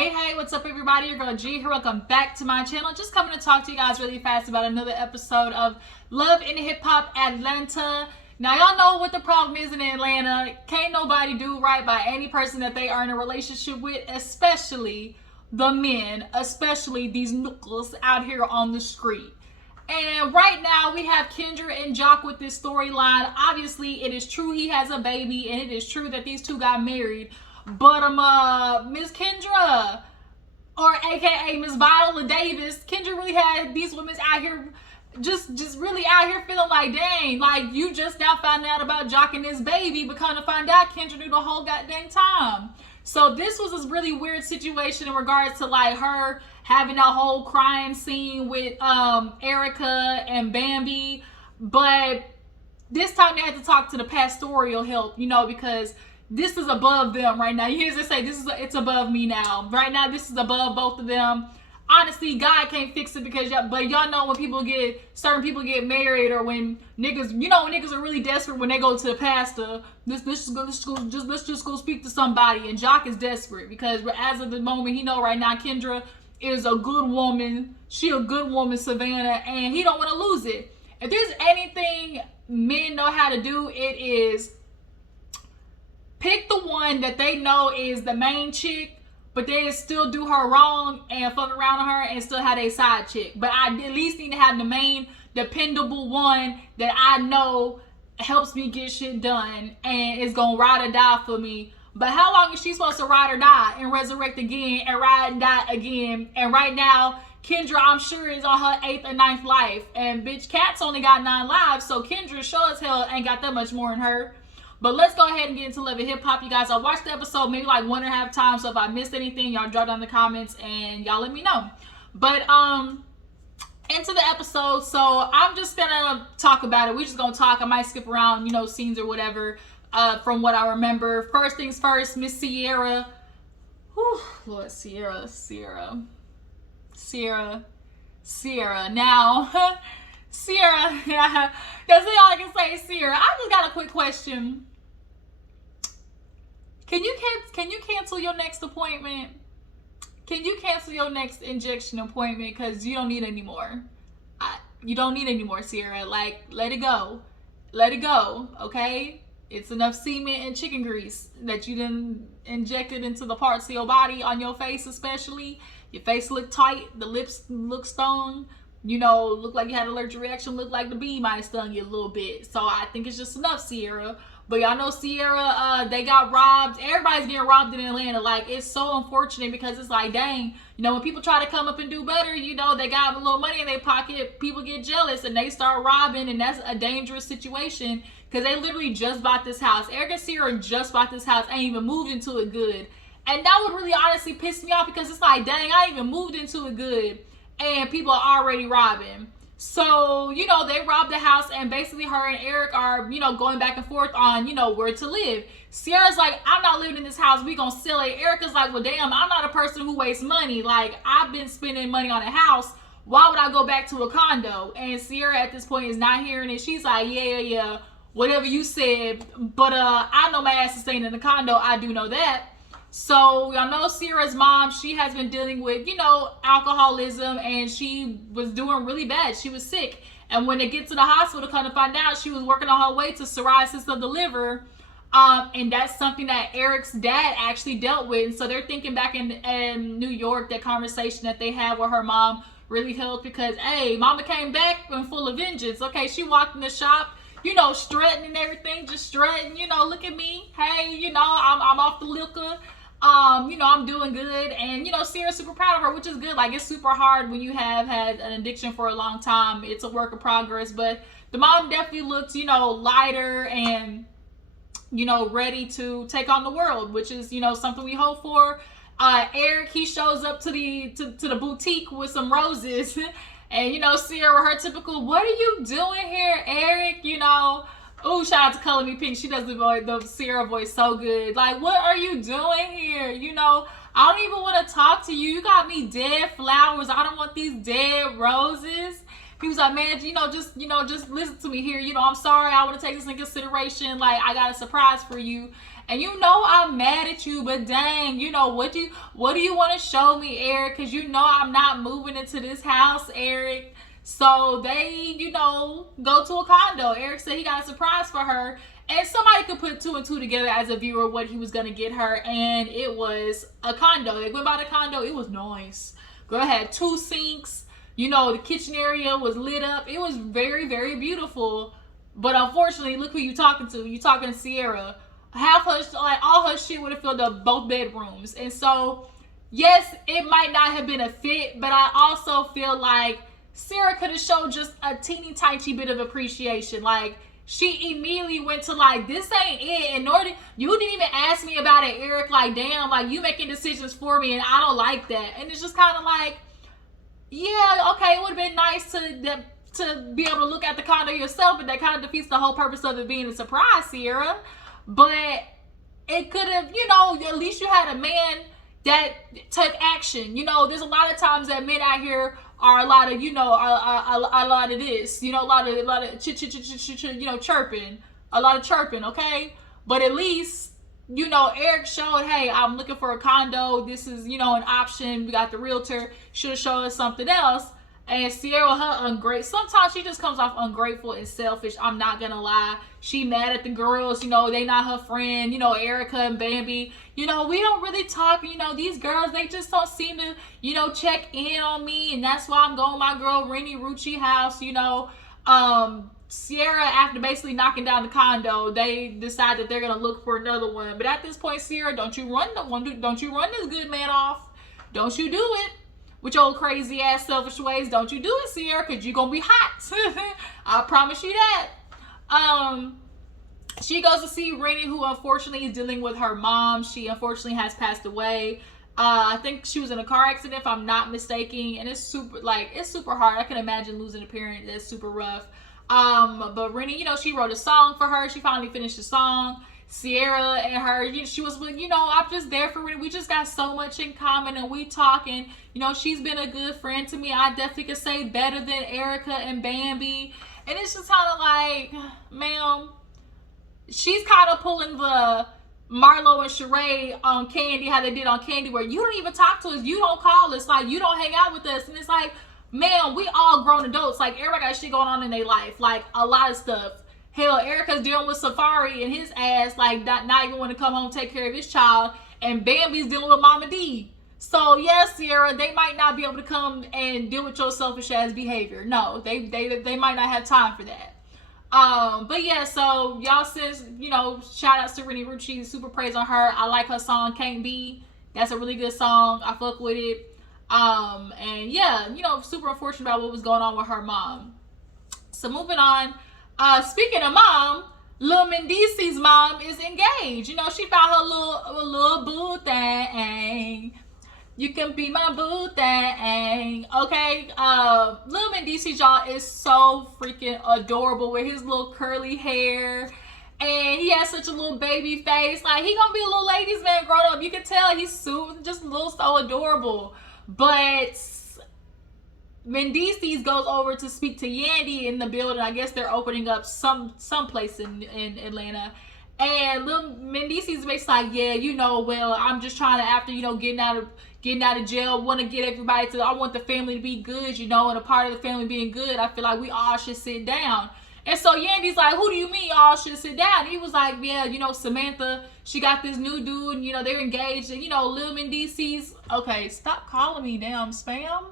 Hey, what's up everybody? Your girl G here. Welcome back to my channel. Just coming to talk to you guys really fast about another episode of Love in Hip-Hop Atlanta. Now y'all know what the problem is in Atlanta. Can't nobody do right by any person that they are in a relationship with, especially the men, especially these knuckles out here on the street. And right now we have Kendra and Joc with this storyline. Obviously it is true he has a baby and it is true that these two got married. But Miss Kendra, or aka Miss Viola Davis, Kendra really had these women out here just really out here feeling like, dang, like you just now found out about Joc and his baby, but kind of find out Kendra knew the whole goddamn time. So this was this really weird situation in regards to like her having a whole crime scene with Erica and Bambi, but this time they had to talk to the pastoral help, you know, because this is above them right now. You hear us say it's above me now. Right now, this is above both of them. Honestly, God can't fix it because y'all know when certain people get married, or when niggas, you know, when niggas are really desperate when they go to the pastor, let's just go speak to somebody. And Joc is desperate because as of the moment, he know right now Kendra is a good woman. She a good woman, Savannah, and he don't want to lose it. If there's anything men know how to do, it is pick the one that they know is the main chick, but they still do her wrong and fuck around on her and still have a side chick. But I at least need to have the main dependable one that I know helps me get shit done and is gonna ride or die for me. But how long is she supposed to ride or die and resurrect again and ride and die again? And right now, Kendra, I'm sure, is on her 8th or 9th life. And bitch, Kat's only got 9 lives, so Kendra sure as hell ain't got that much more in her. But let's go ahead and get into Love and Hip Hop, you guys. I watched the episode maybe like 1.5 times, so if I missed anything, y'all drop down in the comments and y'all let me know. But into the episode, so I'm just gonna talk about it. We're just gonna talk. I might skip around, you know, scenes or whatever from what I remember. First things first, Miss Sierra. Whew, Lord, Sierra. Now, Sierra, that's all I can say. Sierra, I just got a quick question. Can you cancel your next appointment? Can you cancel your next injection appointment because you don't need any more? You don't need any more, Sierra. Like, let it go. Let it go, okay? It's enough semen and chicken grease that you done injected into the parts of your body, on your face especially. Your face look tight. The lips look stoned. You know, look like you had an allergic reaction. Look like the bee might have stung you a little bit. So I think it's just enough, Sierra. But y'all know Sierra, they got robbed. Everybody's getting robbed in Atlanta. Like, it's so unfortunate because it's like, dang, you know, when people try to come up and do better, you know, they got a little money in their pocket, people get jealous and they start robbing, and that's a dangerous situation because they literally just bought this house. Eric and Sierra just bought this house, ain't even moved into it good. And that would really honestly piss me off because it's like, dang, I ain't even moved into it good and people are already robbing. So, you know, they robbed the house and basically her and Eric are, you know, going back and forth on, you know, where to live. Sierra's like, I'm not living in this house. We gonna sell it. Erica's like, well, damn, I'm not a person who wastes money. Like, I've been spending money on a house. Why would I go back to a condo? And Sierra at this point is not hearing it. She's like, yeah, whatever you said. But I know my ass is staying in the condo. I do know that. So y'all know Sierra's mom, she has been dealing with, you know, alcoholism, and she was doing really bad. She was sick. And when they get to the hospital, come to find out she was working on her way to cirrhosis of the liver. And that's something that Eric's dad actually dealt with. And so they're thinking back in New York, that conversation that they had with her mom really helped because, hey, mama came back and full of vengeance. Okay, she walked in the shop, you know, strutting and everything, just strutting, you know, look at me. Hey, you know, I'm off the liquor. You know, I'm doing good. And, you know, Sierra's super proud of her, which is good. Like, it's super hard when you have had an addiction for a long time. It's a work of progress. But the mom definitely looks, you know, lighter and, you know, ready to take on the world, which is, you know, something we hope for. Eric, he shows up to the boutique with some roses. And, you know, Sierra, her typical, what are you doing here, Eric? You know, oh, shout out to Color Me Pink. She does the Sierra voice so good. Like, what are you doing here? You know, I don't even want to talk to you. You got me dead flowers. I don't want these dead roses. He was like, man, just listen to me here. You know, I'm sorry. I want to take this in consideration. Like, I got a surprise for you. And you know I'm mad at you, but dang, you know, what do you want to show me, Eric? Because you know I'm not moving into this house, Eric. So they, you know, go to a condo. Eric said he got a surprise for her. And somebody could put two and two together as a viewer what he was going to get her. And it was a condo. They went by the condo. It was nice. Girl had 2 sinks. You know, the kitchen area was lit up. It was very, very beautiful. But unfortunately, look who you talking to. You talking to Sierra. Half her, like all her shit would have filled up both bedrooms. And so, yes, it might not have been a fit. But I also feel like Sierra could have showed just a teeny tiny bit of appreciation. Like, she immediately went to like, this ain't it. And nor did you didn't even ask me about it, Eric. Like, damn, like you making decisions for me and I don't like that. And it's just kind of like, yeah, okay, it would have been nice to be able to look at the condo yourself, but that kind of defeats the whole purpose of it being a surprise, Sierra. But it could have, you know, at least you had a man that took action. You know, there's a lot of times that men out here are a lot of, you know, a lot of this, you know, a lot of you know, chirping, a lot of chirping, okay? But at least, you know, Eric showed, hey, I'm looking for a condo. This is, you know, an option. We got the realtor. Should have shown us something else. And Sierra, her ungrateful. Sometimes she just comes off ungrateful and selfish. I'm not gonna lie. She mad at the girls. You know, they not her friend. You know, Erica and Bambi. You know, we don't really talk. You know, these girls, they just don't seem to, you know, check in on me. And that's why I'm going to my girl Rennie Rucci house. You know, Sierra, after basically knocking down the condo, they decide that they're gonna look for another one. But at this point, Sierra, don't you run this good man off. Don't you do it. With your old crazy ass selfish ways, don't you do it, Sierra, because you're going to be hot. I promise you that. She goes to see Rennie, who unfortunately is dealing with her mom. She unfortunately has passed away. I think she was in a car accident, if I'm not mistaken. And it's super hard. I can imagine losing a parent. That's super rough. But Rennie, you know, she wrote a song for her. She finally finished the song. Sierra and her, she was, you know, I'm just there for Rennie. We just got so much in common and we talking. You know, she's been a good friend to me. I definitely could say better than Erica and Bambi. And it's just kind of like, ma'am, she's kind of pulling the Marlo and Sheree on Candy, how they did on Candy, where you don't even talk to us. You don't call us. Like, you don't hang out with us. And it's like, man, we all grown adults. Like, everybody got shit going on in their life. Like, a lot of stuff. Hell, Erica's dealing with Safari and his ass, like, not even want to come home and take care of his child. And Bambi's dealing with Mama D. So, yes, Sierra, they might not be able to come and deal with your selfish ass behavior. No, they might not have time for that. But yeah, so y'all says, you know, shout outs to Rennie Rucci, super praise on her. I like her song, Can't Be. That's a really good song. I fuck with it. And yeah, you know, super unfortunate about what was going on with her mom. So moving on. Speaking of mom, Lil Mendeecees' mom is engaged. You know, she found her little boo thing. You can be my boo thing. Okay. Lil Mendeecees, y'all, is so freaking adorable with his little curly hair. And he has such a little baby face. Like, he gonna be a little ladies man grown up. You can tell he's just a little so adorable. But Mendeecees goes over to speak to Yandy in the building. I guess they're opening up some place in Atlanta. And Lil Mendeecees basically like, yeah, you know, well, I'm just trying to, after, you know, getting out of jail, want to get everybody to, I want the family to be good, you know, and a part of the family being good, I feel like we all should sit down. And so Yandy's like, who do you mean y'all should sit down? And he was like, yeah, you know, Samantha, she got this new dude, and, you know, they're engaged, and, you know, Lil Mendeecees, okay, stop calling me damn spam.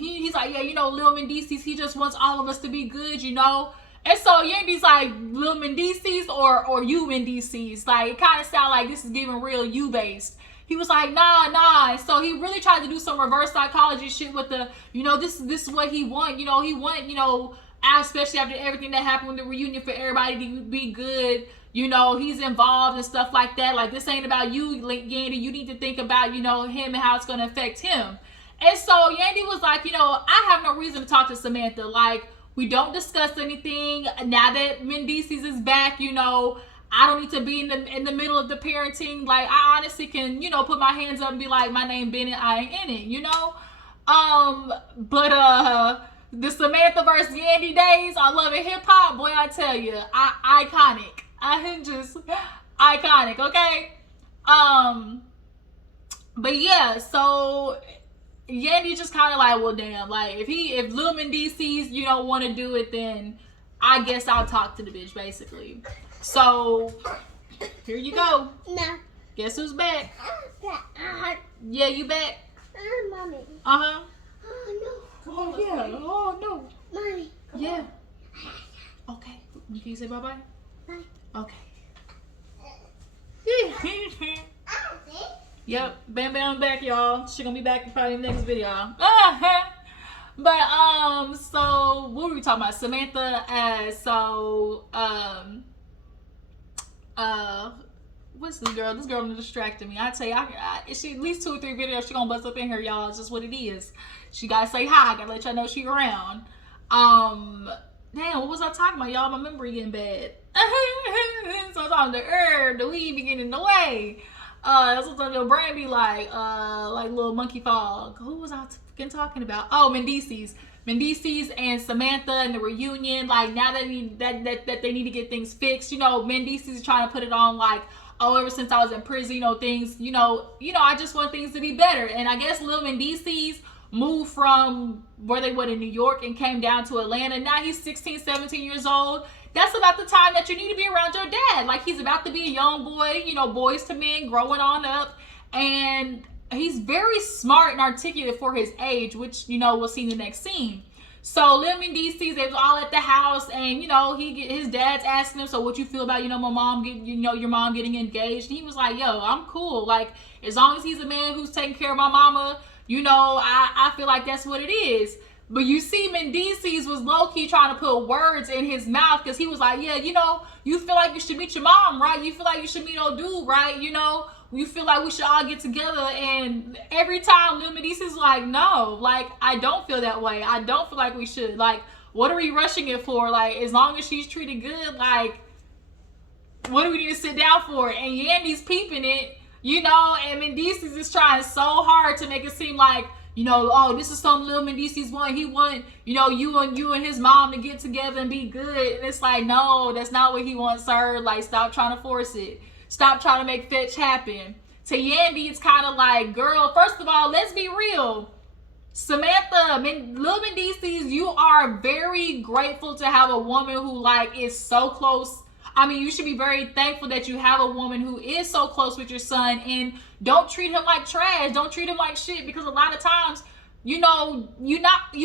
He's like, yeah, you know, Lil Mendeecees, he just wants all of us to be good, you know. And so Yandy's like, Lil Mendeecees or you Mendeecees? Like, it kind of sound like this is giving real you based. He was like, nah. And so he really tried to do some reverse psychology shit with the, you know, this is what he want. You know, he want, you know, especially after everything that happened with the reunion, for everybody to be good. You know, he's involved and stuff like that. Like, this ain't about you, Yandy. You need to think about, you know, him and how it's going to affect him. And so Yandy was like, you know, I have no reason to talk to Samantha. Like, we don't discuss anything. Now that Mendeecees is back, you know, I don't need to be in the middle of the parenting. Like, I honestly can, you know, put my hands up and be like, my name Bennett, I ain't in it, you know? But the Samantha versus Yandy days, I love it. Hip hop, boy, I tell you, iconic. Iconic, okay? But yeah, so Yandy just kind of like, well, damn, like if Lil Mendeecees, you don't want to do it, then I guess I'll talk to the bitch, basically. So here you go. No. Guess who's back? Yeah, you back? Mommy. Uh-huh. Oh no. Oh yeah. Oh no. Mommy. Yeah. Okay. Can you say bye-bye? Bye. Okay. Yep, Bam Bam back, y'all. She gonna be back probably in the next video. But so what were we talking about? Samantha what's this girl? This girl distracted me. I tell you, she at least 2 or 3 videos she gonna bust up in here, y'all. It's just what it is. She gotta say hi. Gotta let y'all know she around. Damn, what was I talking about, y'all? My memory getting bad. Sometimes the weed be getting in the way. Sometimes your brain be like little monkey fog. Who was I talking about? Oh, Mendeecees and Samantha and the reunion. Like now that they need to get things fixed. You know, Mendeecees is trying to put it on like, oh, ever since I was in prison, you know, things, you know, I just want things to be better. And I guess Lil Mendeecees moved from where they were in New York and came down to Atlanta. Now he's 16, 17 years old. That's about the time that you need to be around your dad. Like he's about to be a young boy, you know, boys to men, growing on up. And he's very smart and articulate for his age, which, you know, we'll see in the next scene. So Lil Mendeecees, they was all at the house, and you know, his dad's asking him, so what you feel about, you know, your mom getting engaged? And he was like, yo, I'm cool. Like, as long as he's a man who's taking care of my mama, you know, I feel like that's what it is. But you see, Mendeecees was low-key trying to put words in his mouth, because he was like, yeah, you know, you feel like you should meet your mom, right? You feel like you should meet old dude, right? You know, you feel like we should all get together. And every time Lil Mendeecees is like, no, like, I don't feel that way. I don't feel like we should. Like, what are we rushing it for? Like, as long as she's treated good, like, what do we need to sit down for? And Yandy's peeping it, you know, and Mendeecees is trying so hard to make it seem like, you know, oh, this is something Lil Mendeecees want. He want, you know, you and his mom to get together and be good. And it's like, no, that's not what he wants, sir. Like, stop trying to force it. Stop trying to make fetch happen. To Yandy, it's kind of like, girl, first of all, let's be real. Samantha, Lil Mendeecees, you are very grateful to have a woman who, like, is so close. I mean, you should be very thankful that you have a woman who is so close with your son, and don't treat him like trash. Don't treat him like shit, because a lot of times, you know, you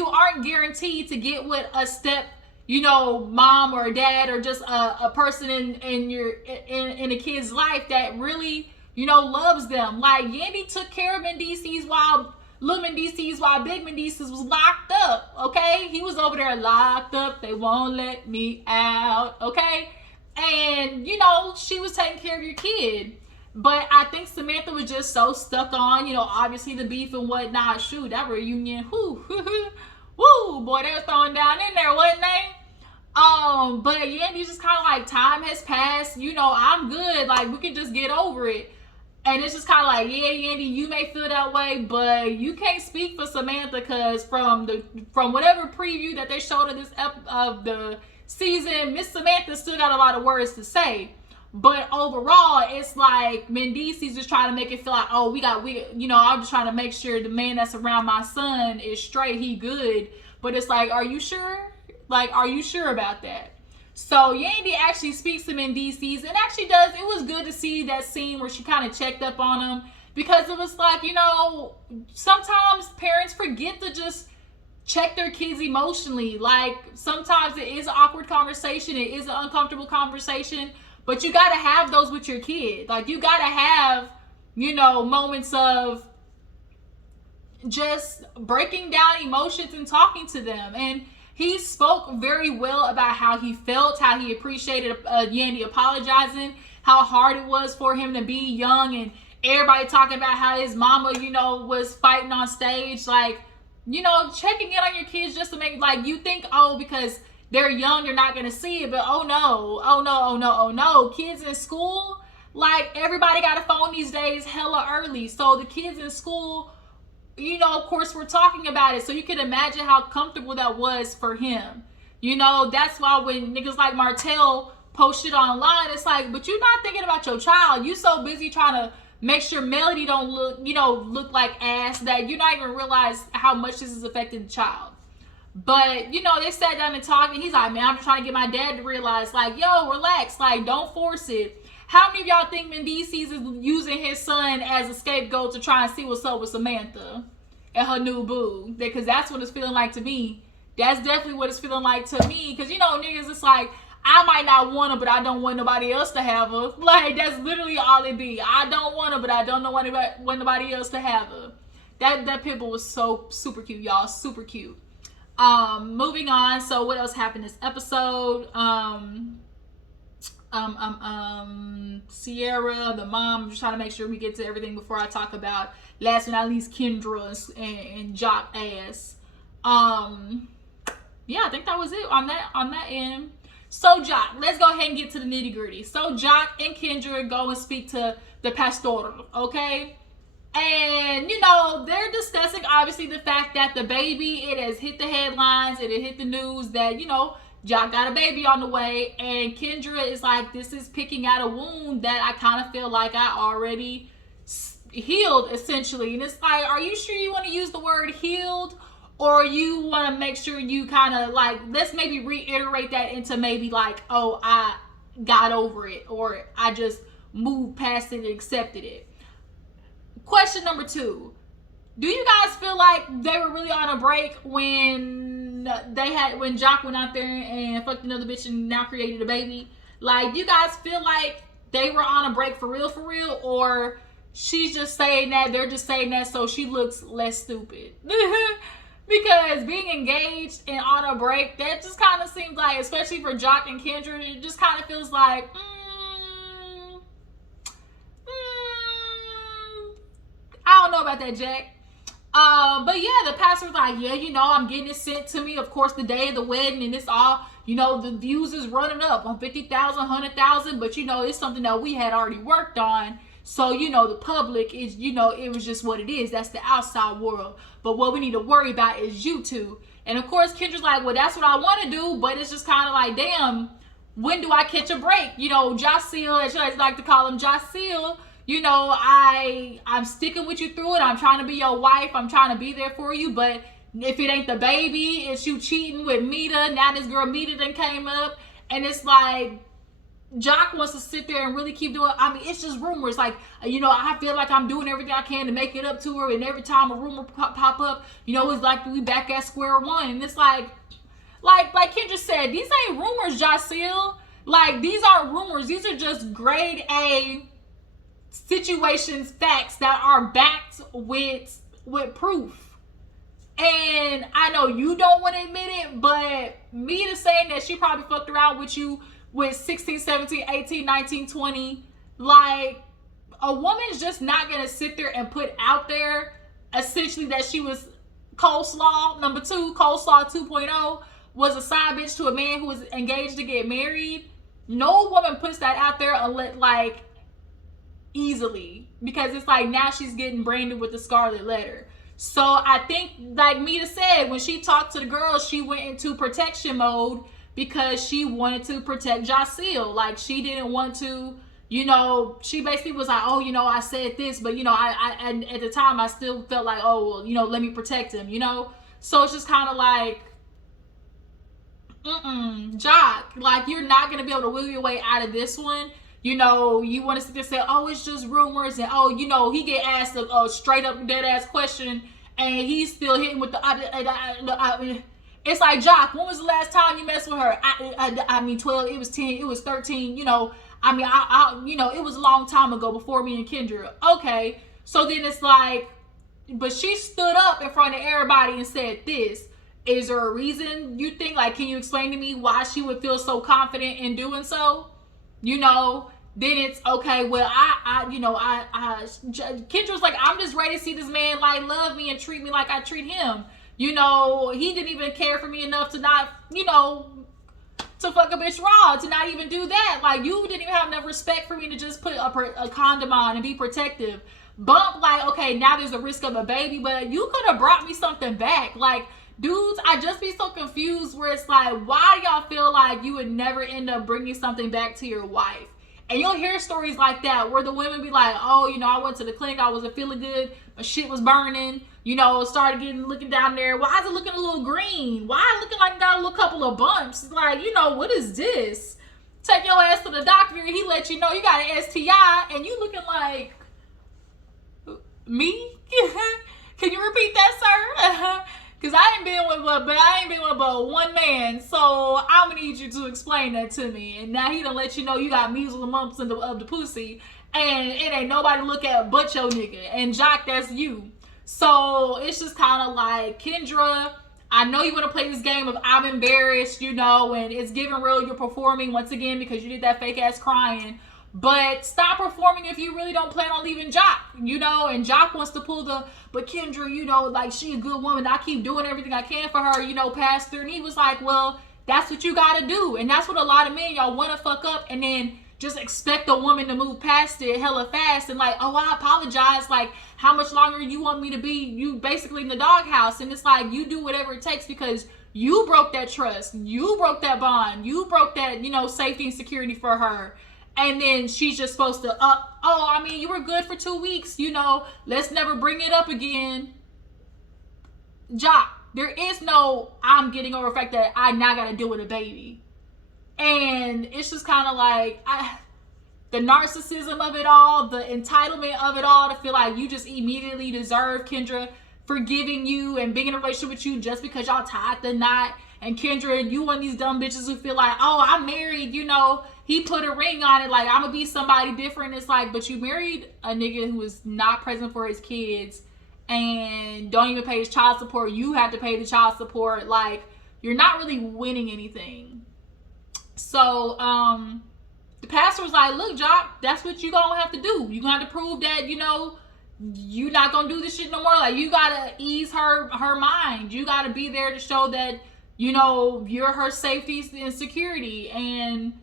aren't guaranteed to get with a step, you know, mom or dad or just a person in a kid's life that really, you know, loves them. Like, Yandy took care of Mendeecees while Lil Mendeecees, while Big Mendeecees was locked up, okay? He was over there locked up. They won't let me out, okay? And, you know, she was taking care of your kid. But I think Samantha was just so stuck on, you know, obviously the beef and whatnot. Shoot, that reunion, whoo, woo, boy, they were throwing down in there, wasn't they? But Yandy's just kind of like, time has passed, you know, I'm good, like, we can just get over it. And it's just kind of like, yeah, Yandy, you may feel that way, but you can't speak for Samantha, because from whatever preview that they showed of this of the season, Miss Samantha still got a lot of words to say. But overall, it's like Mendeecees just trying to make it feel like, oh, we you know, I'm just trying to make sure the man that's around my son is straight, he good. But it's like, are you sure? Like, are you sure about that? So Yandy actually speaks to Mendeecees, and actually does. It was good to see that scene where she kind of checked up on him, because it was like, you know, sometimes parents forget to just check their kids emotionally. Like, sometimes it is an awkward conversation, it is an uncomfortable conversation, but you got to have those with your kid. Like, you got to have, you know, moments of just breaking down emotions and talking to them. And he spoke very well about how he felt, how he appreciated Yandy apologizing, how hard it was for him to be young, and everybody talking about how his mama, you know, was fighting on stage. Like, you know, checking in on your kids just to make, like, you think, oh, because they're young, they're not going to see it. But oh no. Kids in school, like, everybody got a phone these days hella early. So the kids in school, you know, of course, we're talking about it. So you can imagine how comfortable that was for him. You know, that's why when niggas like Martell post shit online. It's like, but you're not thinking about your child. You so busy trying to make sure Melody don't look like ass that you not even realize how much this is affecting the child. But, they sat down and talked, and he's like, man, I'm just trying to get my dad to realize, like, yo, relax, like, don't force it. How many of y'all think Mendeecees is using his son as a scapegoat to try and see what's up with Samantha and her new boo? Because that's what it's feeling like to me. That's definitely what it's feeling like to me. Because, niggas, it's like, I might not want her, but I don't want nobody else to have her. Like, that's literally all it be. I don't want her, but I don't want nobody else to have her. That pitbull was so super cute, y'all. Super cute. Moving on. So what else happened this episode? Sierra, the mom. I'm just trying to make sure we get to everything before I talk about, last but not least, Kendra and Joc ass. Yeah, I think that was it on that end. So Joc, let's go ahead and get to the nitty gritty. So Joc and Kendra go and speak to the pastor, okay? And, they're discussing, obviously, the fact that the baby, it has hit the headlines, it has hit the news that, Joc got a baby on the way. And Kendra is like, this is picking out a wound that I kind of feel like I already healed, essentially. And it's like, are you sure you want to use the word healed? Or you want to make sure you kind of like, let's maybe reiterate that into maybe like, oh, I got over it. Or I just moved past it and accepted it. Question number 2. Do you guys feel like they were really on a break when Joc went out there and fucked another bitch and now created a baby? Like, do you guys feel like they were on a break for real? Or she's just saying that, they're just saying that so she looks less stupid? Because being engaged and on a break, that just kind of seems like, especially for Joc and Kendra, it just kind of feels like, I don't know about that, Jack. But yeah, the pastor's like, yeah, I'm getting it sent to me, of course, the day of the wedding, and it's all, the views is running up on 50,000, 100,000, but it's something that we had already worked on. So, the public is, it was just what it is. That's the outside world. But what we need to worry about is you two. And of course, Kendra's like, well, that's what I want to do, but it's just kind of like, damn, when do I catch a break? Joceel, as I like to call him, Joceel, I'm sticking with you through it. I'm trying to be your wife. I'm trying to be there for you. But if it ain't the baby, it's you cheating with Mita. Now this girl Mita done came up. And it's like, Joc wants to sit there and really keep doing, it's just rumors. Like, I feel like I'm doing everything I can to make it up to her. And every time a rumor pop up, it's like we back at square one. And it's like Kendra said, these ain't rumors, Joceel. Like, these aren't rumors. These are just grade A situations, facts that are backed with proof. And I know you don't want to admit it, but Mita saying that she probably fucked around with you with 16, 17, 18, 19, 20. Like, a woman's just not going to sit there and put out there essentially that she was coleslaw. Number 2, coleslaw 2.0 was a side bitch to a man who was engaged to get married. No woman puts that out there like easily, because it's like now she's getting branded with the scarlet letter. So I think, like Mita said, when she talked to the girls, she went into protection mode because she wanted to protect Joceel. Like, she didn't want to, she basically was like, oh, I said this, but I at the time I still felt like, oh, well, let me protect him, So it's just kind of like, Joc, like, you're not gonna be able to wiggle your way out of this one. You want to sit there and say, oh, it's just rumors, and oh, he get asked a straight up dead ass question, and he's still hitting with the it's like, Joc, when was the last time you messed with her? 12, it was 10, it was 13, it was a long time ago before me and Kendra. Okay, so then it's like, but she stood up in front of everybody and said this. Is there a reason you think, like, can you explain to me why she would feel so confident in doing so? Then it's okay. Well, Kendra's like, I'm just ready to see this man like love me and treat me like I treat him. He didn't even care for me enough to not, to fuck a bitch raw, to not even do that. Like, you didn't even have enough respect for me to just put a condom on and be protective. Bump, like, okay, now there's a risk of a baby, but you could have brought me something back. Like, dudes, I just be so confused where it's like, why y'all feel like you would never end up bringing something back to your wife? And you'll hear stories like that where the women be like, oh, you know, I went to the clinic, I wasn't feeling good, my shit was burning, you know, started looking down there. Why is it looking a little green? Why is it looking like it got a little couple of bumps? It's like, you know, what is this? Take your ass to the doctor and he let you know you got an STI and you looking like, me? Can you repeat that, sir? Because I ain't been with but one man. So I'm going to need you to explain that to me. And now he done let you know you got measles and mumps of the pussy. And it ain't nobody to look at but your nigga. And Joc, that's you. So it's just kind of like, Kendra, I know you want to play this game of I'm embarrassed, you know, and it's giving real you're performing once again because you did that fake ass crying. But stop performing if you really don't plan on leaving Joc, you know, and Joc wants to pull but Kendra, you know, like, she a good woman. I keep doing everything I can for her, you know, past her. And he was like, well, that's what you got to do. And that's what a lot of men, y'all want to fuck up and then just expect a woman to move past it hella fast and like, oh, I apologize. Like, how much longer you want me to be you basically in the doghouse? And it's like, you do whatever it takes because you broke that trust. You broke that bond. You broke that, you know, safety and security for her. And then she's just supposed to, I mean, you were good for 2 weeks, you know, let's never bring it up again. Joc, there is no, I'm getting over the fact that I now got to deal with a baby. And it's just kind of like, the narcissism of it all, the entitlement of it all, to feel like you just immediately deserve Kendra forgiving you and being in a relationship with you just because y'all tied the knot. And Kendra, you one of these dumb bitches who feel like, oh, I'm married, you know, he put a ring on it, like, I'm gonna be somebody different. It's like, but you married a nigga who is not present for his kids and don't even pay his child support. You have to pay the child support. Like, you're not really winning anything. So, the pastor was like, look, Joc, that's what you gonna have to do. You gonna have to prove that, you know, you not gonna do this shit no more. Like, you gotta ease her mind. You gotta be there to show that, you know, you're her safety and security. And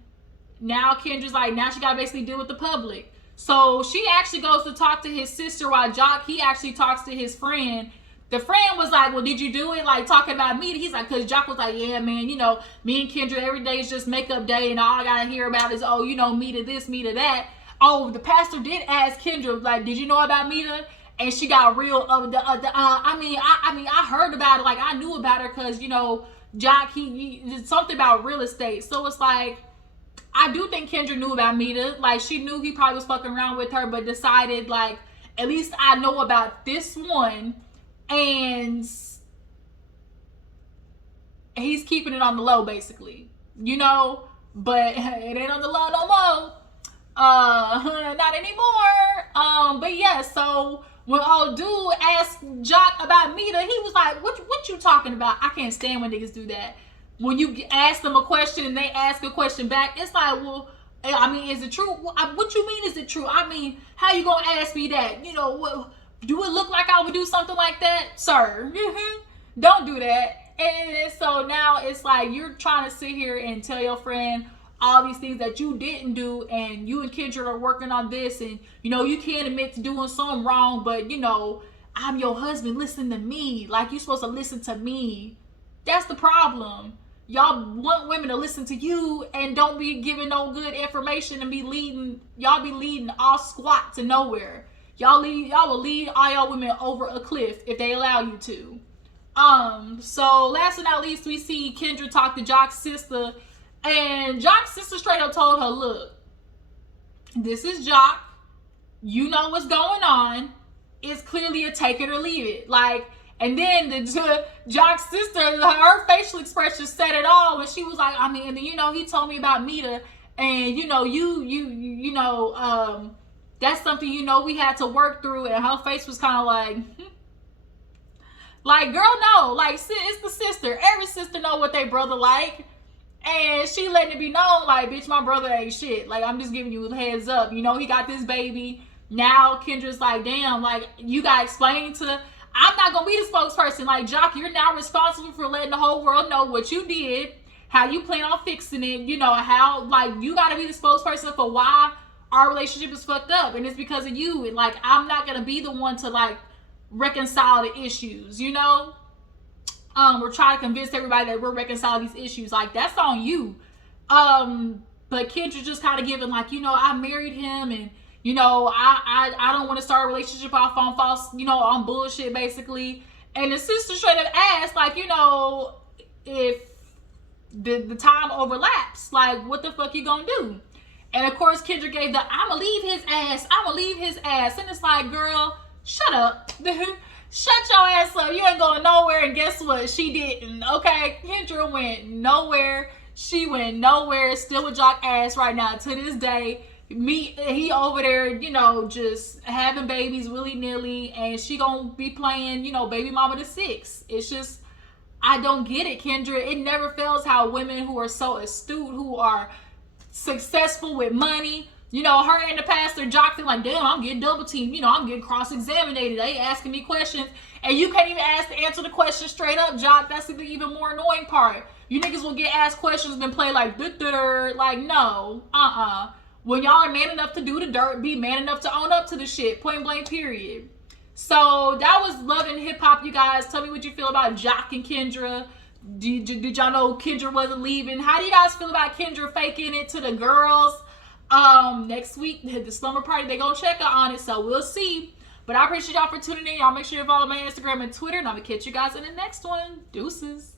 now Kendra's like, now she gotta basically deal with the public. So she actually goes to talk to his sister while Joc, he actually talks to his friend. The friend was like, well, did you do it? Like, talking about me. He's like, because Joc was like, yeah, man, you know, me and Kendra, every day is just makeup day, and all I gotta hear about is, oh, you know, me to this, me to that. Oh, the pastor did ask Kendra, like, did you know about Mita? And she got real. I heard about it. Like, I knew about her because, you know, Joc, he did something about real estate. So it's like, I do think Kendra knew about Mita. Like, she knew he probably was fucking around with her, but decided, like, at least I know about this one. And he's keeping it on the low, basically, you know, but it ain't on the low no more. Not anymore. But yeah, so when old dude asked Joc about Mita, he was like, what you talking about? I can't stand when niggas do that. When you ask them a question and they ask a question back, it's like, well, I mean, is it true? What you mean, is it true? I mean, how you gonna ask me that? You know, what, do it look like I would do something like that? Sir, don't do that. And so now it's like, you're trying to sit here and tell your friend all these things that you didn't do, and you and Kendra are working on this, and, you know, you can't admit to doing something wrong, but, you know, I'm your husband, listen to me. Like, you're supposed to listen to me. That's the problem. Y'all want women to listen to you and don't be giving no good information and y'all be leading all squat to nowhere. Y'all will lead all y'all women over a cliff if they allow you to. So last but not least, we see Kendra talk to Joc's sister, and Joc's sister straight up told her, look, this is Joc. You know what's going on. It's clearly a take it or leave it. Like, and then Joc's sister, her facial expression said it all when she was like, I mean, you know, he told me about Mita, and, you know, you know, that's something, you know, we had to work through. And her face was kind of like, girl, no, like, it's the sister. Every sister know what they brother like. And she letting it be known, like, bitch, my brother ain't shit. Like, I'm just giving you a heads up. You know, he got this baby. Now Kendra's like, damn, like, you got to explain to, I'm not going to be the spokesperson. Like, Joc, you're now responsible for letting the whole world know what you did, how you plan on fixing it, you know, how, like, you got to be the spokesperson for why our relationship is fucked up. And it's because of you. And, like, I'm not going to be the one to, like, reconcile the issues, you know? or try to convince everybody that we're reconciling these issues. Like, that's on you. But Kendra just kind of giving like, I married him, and I don't want to start a relationship off on false, on bullshit basically. And the sister straight up asked like, if the time overlaps, like what the fuck you gonna do? And of course Kendra gave the I'ma leave his ass. And it's like, girl, shut up. Shut your ass up. You ain't going nowhere. And guess what? She didn't. Okay, Kendra went nowhere. She went nowhere. Still with Joc ass right now to this day. He over there, just having babies willy-nilly, and she gonna be playing, baby mama to 6. It's just, I don't get it, Kendra. It never fails how women who are so astute, who are successful with money, her and the pastor Joc feel like, damn, I'm getting double teamed, I'm getting cross-examined. They asking me questions, and you can't even answer the question straight up, Joc. That's the even more annoying part. You niggas will get asked questions and play like, like, no, When y'all are man enough to do the dirt, be man enough to own up to the shit. Point blank, period. So that was Love and Hip Hop, you guys. Tell me what you feel about Joc and Kendra. Did y'all know Kendra wasn't leaving? How do you guys feel about Kendra faking it to the girls? Next week, the slumber party, they gonna check her on it, so we'll see. But I appreciate y'all for tuning in. Y'all make sure you follow my Instagram and Twitter, and I'm gonna catch you guys in the next one. Deuces.